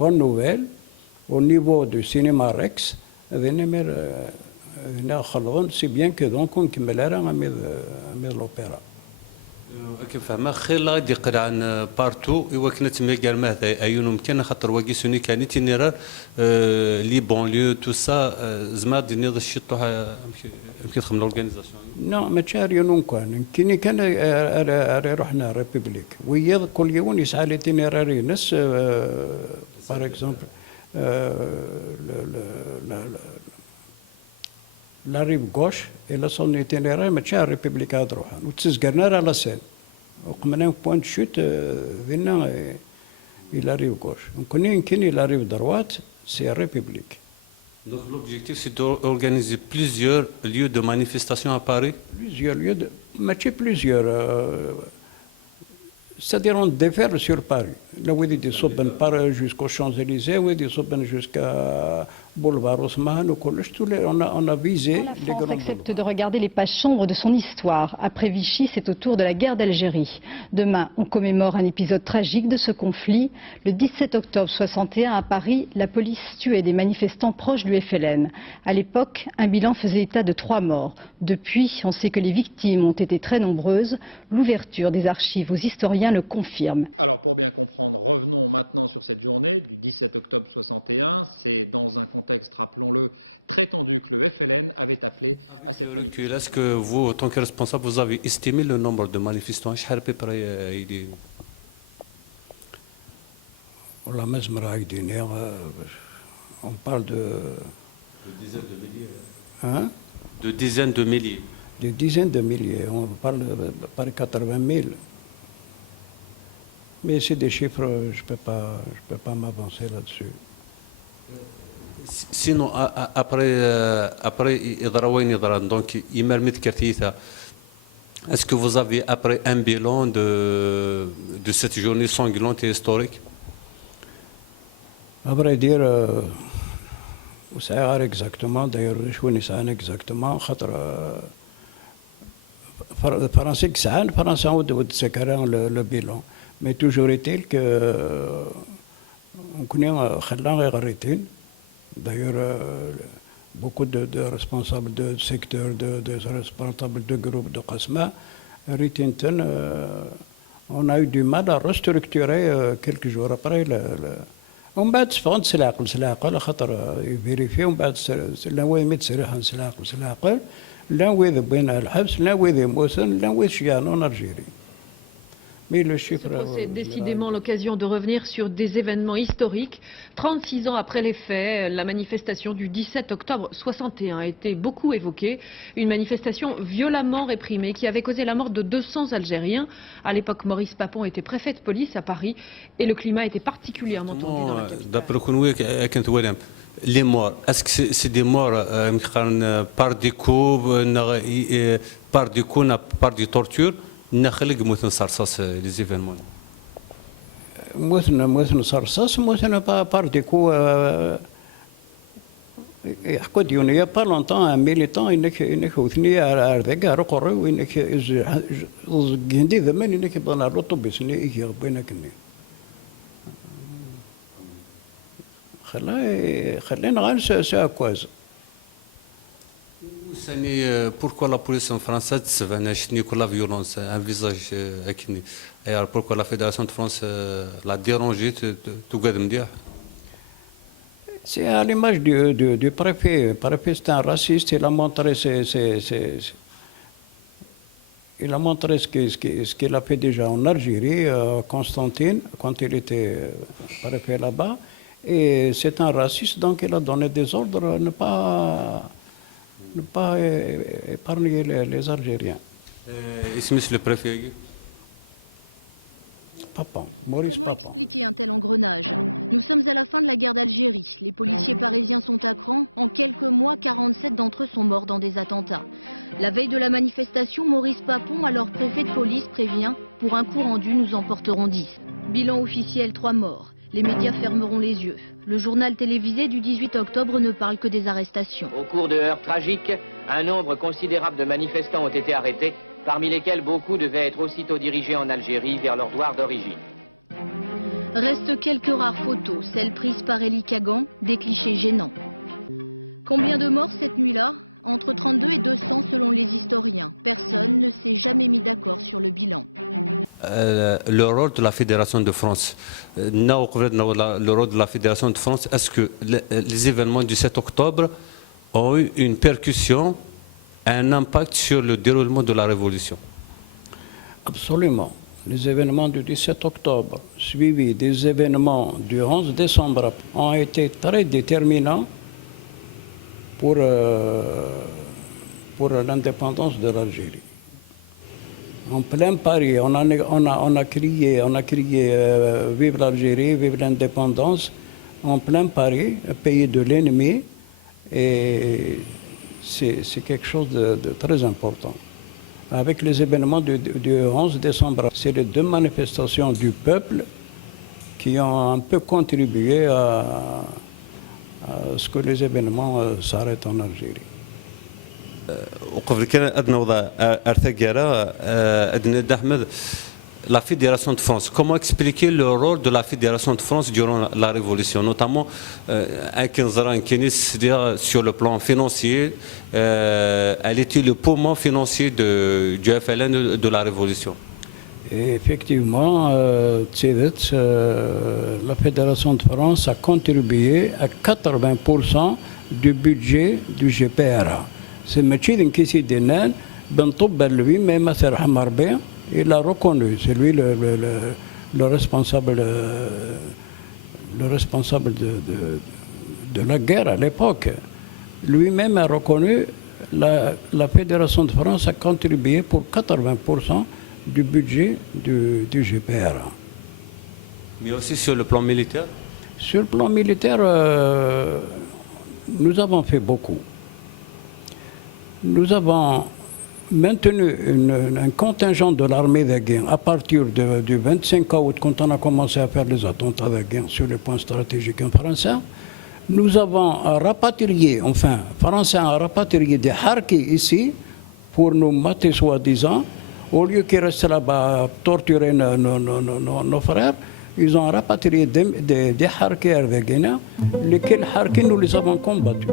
bonne nouvelle au niveau du cinéma Rex. Si bien que donc on كمل l'opéra. كيف فهمها خير لا غادي يقرا عن بارتو ايوا كنا تما كاع ما هذا ايون ممكن خاطر واقي سوني كان ايتينيرار لي بونليو تو سا زعما دي نيض الشطو يمكن تخدم لورغانيزاسيون نو ما تشاريون كان رحنا ريبوبليك ويا كل يوم يسعى ليتينيراري ناس بار اكزومبل لا ريف غوش الى سون ايتينيراري ما تشار ريبوبليك هاد روحها وتسقرنا على سين وقمنا بوان شوت ذينا الى ريف غوش يمكن الى ريف دروات سي ريبوبليك. Donc l'objectif c'est d'organiser plusieurs lieux de manifestation à Paris. Plusieurs lieux de plusieurs c'est-à-dire on déferle sur Paris. Là où il صوبن par jusqu'aux Champs-Élysées, où il صوبن jusqu'à boulevard Haussmann, on a visé. La France accepte de regarder les pages sombres de son histoire. Après Vichy, c'est au tour de la guerre d'Algérie. Demain, on commémore un épisode tragique de ce conflit. Le 17 octobre 61, à Paris, la police tuait des manifestants proches du FLN. À l'époque, un bilan faisait état de 3 morts. Depuis, on sait que les victimes ont été très nombreuses. L'ouverture des archives aux historiens le confirme. Avec le recul, est-ce que vous, en tant que responsable, vous avez estimé le nombre de manifestants? On parle de dizaines de milliers. Hein? De dizaines de milliers. De dizaines de milliers. On parle par 80 000. Mais c'est des chiffres, je peux pas m'avancer là-dessus. Sinon, après donc est-ce que vous avez après un bilan de cette journée sanglante et historique? À vrai dire, vous savez exactement, d'ailleurs, je connais exactement, le Français le bilan. Mais toujours est-il que on connaît d'ailleurs beaucoup de responsables de secteurs, de responsables de groupes de Qasma, on a eu du mal à restructurer quelques jours après. ومن بعد تفقد سلاقل خاطر يفيريفي ومن بعد لا ويمد سلاح سلاقل لا ويذ بين الحبس لا ويذ يموسن لا ويذ شيانون الجيري. Ce procès est décidément l'occasion de revenir sur des événements historiques. 36 ans après les faits, la manifestation du 17 octobre 61 a été beaucoup évoquée. Une manifestation violemment réprimée qui avait causé la mort de 200 Algériens. À l'époque, Maurice Papon était préfet de police à Paris et le climat était particulièrement tendu dans la capitale. Les morts, est-ce que c'est des morts par des coups, par des tortures? نخلق مثل صرصاص les événements. مثل صرصاص مثل بارديكو يحكوا ديونيا با لونتون ان ميليتون انك وثني ارذاك رقري وانك جندي زمان انك بنا الطوبيس اني يجي بينك خلينا غير ساكواز. Pourquoi la police française se venait que la violence, un visage akini. Et alors pourquoi la Fédération de France l'a dérangé, tout le monde dire? C'est à l'image du préfet. Le préfet c'est un raciste. Il a montré ce qu'il a fait déjà en Algérie, Constantine, quand il était préfet là-bas. Et c'est un raciste, donc il a donné des ordres à ne pas épargner les Algériens. Ici, monsieur le préfet. Papon, Maurice Papon. le rôle de la Fédération de France. Le rôle de la Fédération de France, est-ce que les événements du 7 octobre ont eu une percussion, un impact sur le déroulement de la révolution? Absolument. Les événements du 17 octobre, suivis des événements du 11 décembre, ont été très déterminants pour l'indépendance de l'Algérie. En plein Paris, on a crié vive l'Algérie, vive l'indépendance, en plein Paris, pays de l'ennemi, et c'est quelque chose de très important. Avec les événements du 11 décembre, c'est les deux manifestations du peuple qui ont un peu contribué à ce que les événements s'arrêtent en Algérie. وقبل كان أدنى وضع أرثقارة أدنى أحمد la Fédération de France. Comment expliquer le rôle de la Fédération de France durant la Révolution, notamment sur le plan financier, elle était le poumon financier du FLN de la Révolution. Et effectivement, la Fédération de France a contribué à 80% du budget du GPRA. C'est Machid Nkissi Dinan, Ben Touba lui-même, il a reconnu, c'est lui le responsable de la guerre à l'époque. Lui-même a reconnu la Fédération de France a contribué pour 80% du budget du GPRA. Mais aussi sur le plan militaire? Sur le plan militaire, nous avons fait beaucoup. Nous avons maintenu un contingent de l'armée de guerre à partir du 25 août, quand on a commencé à faire les attentats de guerre sur les points stratégiques en français. Nous avons rapatrié, Français ont rapatrié des harkis ici pour nous mater soi-disant. Au lieu qu'ils restent là-bas torturer nos frères, ils ont rapatrié des harkis de Guinée, lesquels harkis nous les avons combattus.